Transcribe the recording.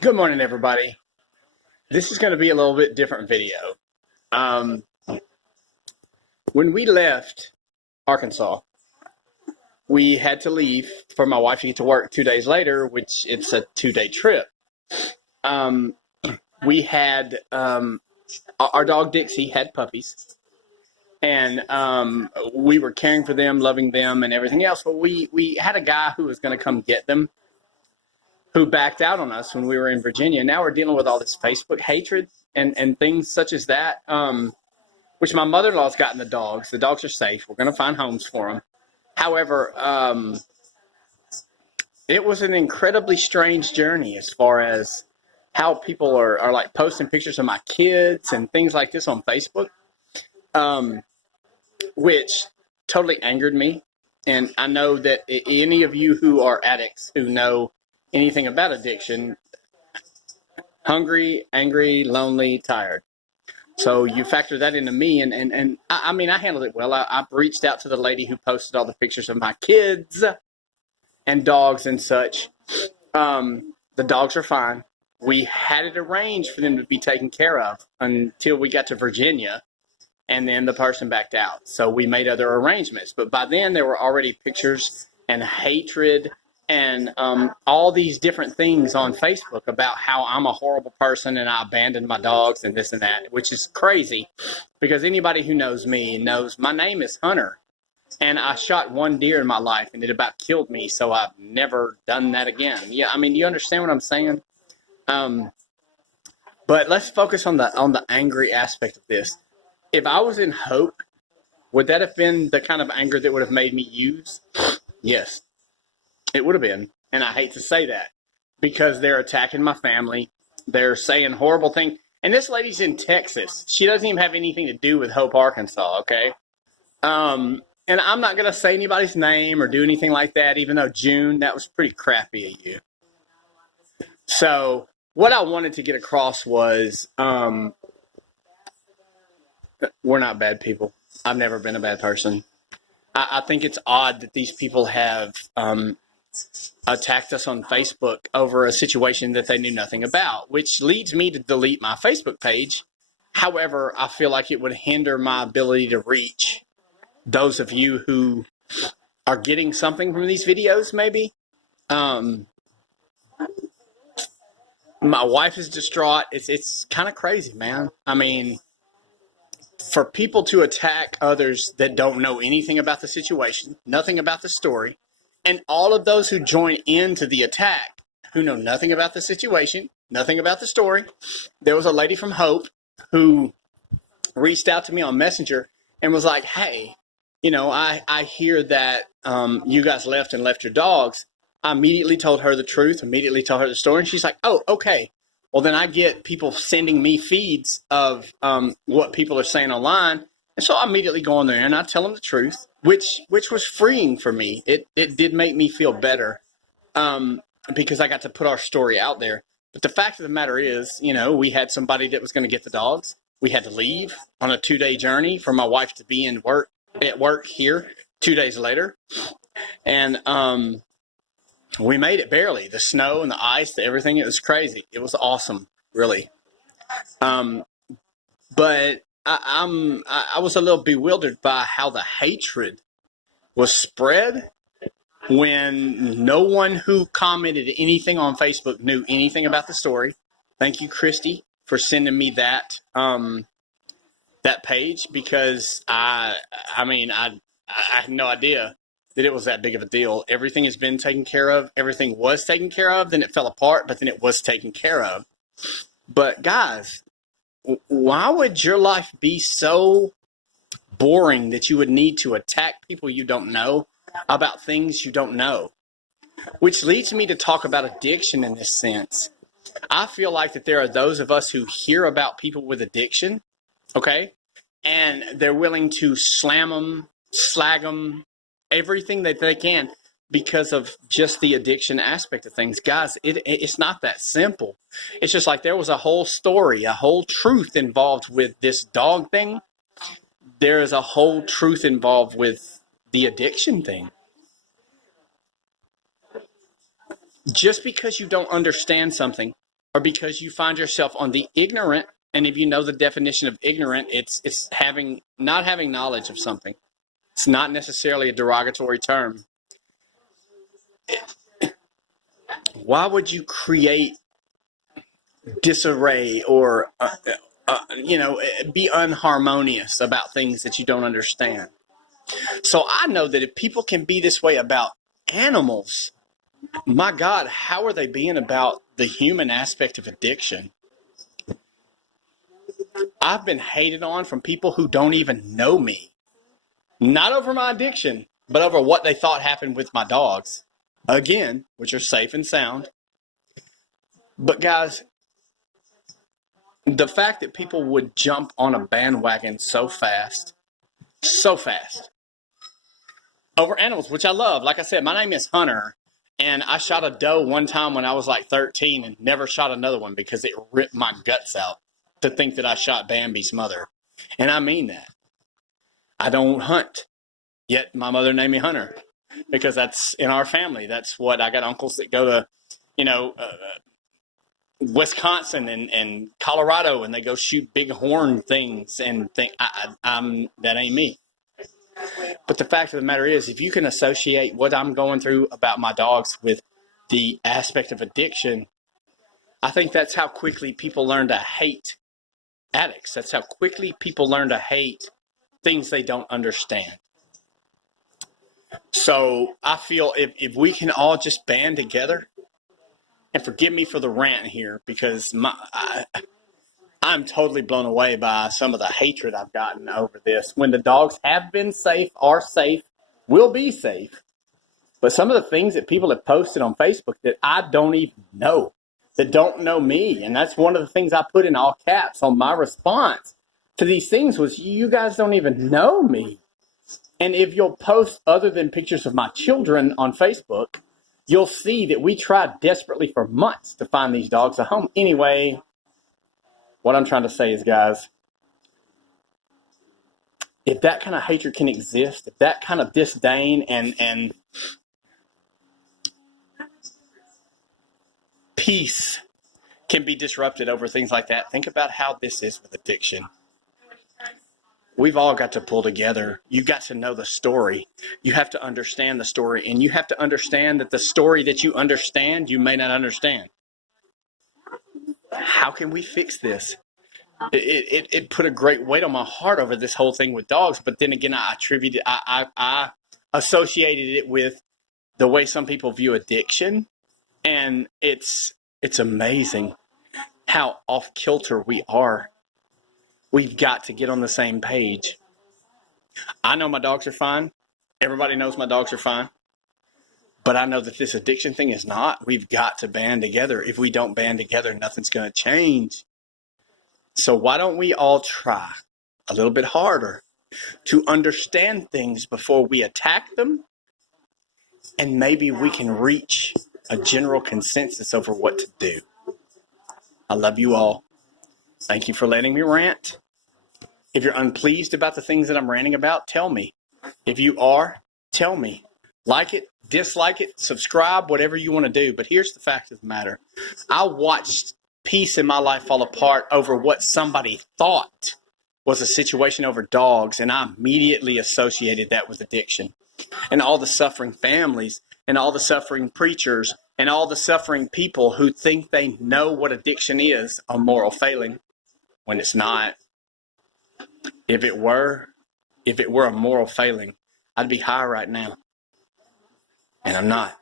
Good morning, everybody. This is going to be a little bit different video. Um, when we left Arkansas, we had to leave for my wife to get to work 2 days later, which it's a 2-day trip. Um, we had our dog Dixie had puppies, and we were caring for them, loving them, and everything else. But we had a guy who was going to come get them, who backed out on us when we were in Virginia. Now we're dealing with all this Facebook hatred and things such as that. Which my mother-in-law's gotten the dogs. The dogs are safe. We're going to find homes for them. However, it was an incredibly strange journey as far as how people are like posting pictures of my kids and things like this on Facebook, which totally angered me. And I know that any of you who are addicts who know anything about addiction, hungry, angry, lonely, tired. So you factor that into me, and I mean, I handled it well. I reached out to the lady who posted all the pictures of my kids and dogs and such. The dogs are fine. We had it arranged for them to be taken care of until we got to Virginia, and then the person backed out. So we made other arrangements. But by then, there were already pictures and hatred and all these different things on Facebook about how I'm a horrible person and I abandoned my dogs and this and that, which is crazy because anybody who knows me knows my name is Hunter. And I shot one deer in my life and it about killed me, so I've never done that again. Yeah, I mean, you understand what I'm saying? But let's focus on the angry aspect of this. If I was in hope, would that have been the kind of anger that would have made me use? Yes. It would have been, and I hate to say that, because they're attacking my family. They're saying horrible things. And this lady's in Texas. She doesn't even have anything to do with Hope, Arkansas, okay? And I'm not going to say anybody's name or do anything like that, even though, June, that was pretty crappy of you. So what I wanted to get across was we're not bad people. I've never been a bad person. I think it's odd that these people have attacked us on Facebook over a situation that they knew nothing about, which leads me to delete my Facebook page. However, I feel like it would hinder my ability to reach those of you who are getting something from these videos, maybe. My wife is distraught. It's kind of crazy, man. I mean, for people to attack others that don't know anything about the situation, nothing about the story, and all of those who join into the attack who know nothing about the situation, nothing about the story. There was a lady from Hope who reached out to me on Messenger and was like, hey, I hear that you guys left your dogs. I immediately told her the truth, immediately told her the story, and she's like, oh, okay. Well, then I get people sending me feeds of what people are saying online, and so I immediately go on there and I tell them the truth, which was freeing for me. It did make me feel better because I got to put our story out there. But the fact of the matter is, we had somebody that was going to get the dogs. We had to leave on a 2-day journey for my wife to be at work here 2 days later, and we made it barely. The snow and the ice, everything, it was crazy. It was awesome, really. But I was a little bewildered by how the hatred was spread when no one who commented anything on Facebook knew anything about the story. Thank you, Christy, for sending me that that page, because I had no idea that it was that big of a deal. Everything has been taken care of. Everything was taken care of. Then it fell apart, but then it was taken care of. But guys, why would your life be so boring that you would need to attack people you don't know about things you don't know? Which leads me to talk about addiction in this sense. I feel like that there are those of us who hear about people with addiction, okay, and they're willing to slam them, slag them, everything that they can because of just the addiction aspect of things. Guys, it's not that simple. It's just like there was a whole story, a whole truth involved with this dog thing. There is a whole truth involved with the addiction thing. just because you don't understand something or because you find yourself on the ignorant, and if you know the definition of ignorant, it's having not having knowledge of something. It's not necessarily a derogatory term. Why would you create disarray or be unharmonious about things that you don't understand? So I know that if people can be this way about animals, my God, how are they being about the human aspect of addiction? I've been hated on from people who don't even know me. Not over my addiction, but over what they thought happened with my dogs. Again, which are safe and sound. But guys, the fact that people would jump on a bandwagon so fast, over animals, which I love. Like I said, my name is Hunter, and I shot a doe one time when I was like 13 and never shot another one because it ripped my guts out to think that I shot Bambi's mother. And I mean that. I don't hunt, yet my mother named me Hunter because that's in our family. That's what I got uncles that go to, Wisconsin and Colorado, and they go shoot big horn things and think I'm that ain't me. But the fact of the matter is, if you can associate what I'm going through about my dogs with the aspect of addiction, I think that's how quickly people learn to hate addicts. That's how quickly people learn to hate things they don't understand. So I feel if we can all just band together, and forgive me for the rant here because I'm totally blown away by some of the hatred I've gotten over this. When the dogs have been safe, are safe, will be safe. But some of the things that people have posted on Facebook that I don't even know, that don't know me. And that's one of the things I put in all caps on my response to these things was, you guys don't even know me. And if you'll post other than pictures of my children on Facebook, you'll see that we tried desperately for months to find these dogs a home. Anyway, what I'm trying to say is, guys, if that kind of hatred can exist, if that kind of disdain and peace can be disrupted over things like that, think about how this is with addiction. We've all got to pull together. You got to know the story. You have to understand the story, and you have to understand that the story that you understand, you may not understand. How can we fix this? It put a great weight on my heart over this whole thing with dogs, but then again, I associated it with the way some people view addiction, and it's amazing how off kilter we are. We've got to get on the same page. I know my dogs are fine. Everybody knows my dogs are fine. But I know that this addiction thing is not. We've got to band together. If we don't band together, nothing's going to change. So why don't we all try a little bit harder to understand things before we attack them? And maybe we can reach a general consensus over what to do. I love you all. Thank you for letting me rant. If you're unpleased about the things that I'm ranting about, tell me. If you are, tell me. Like it, dislike it, subscribe, whatever you want to do. But here's the fact of the matter. I watched peace in my life fall apart over what somebody thought was a situation over dogs, and I immediately associated that with addiction. And all the suffering families, and all the suffering preachers, and all the suffering people who think they know what addiction is a moral failing, when it's not. If it were a moral failing, I'd be high right now. And I'm not.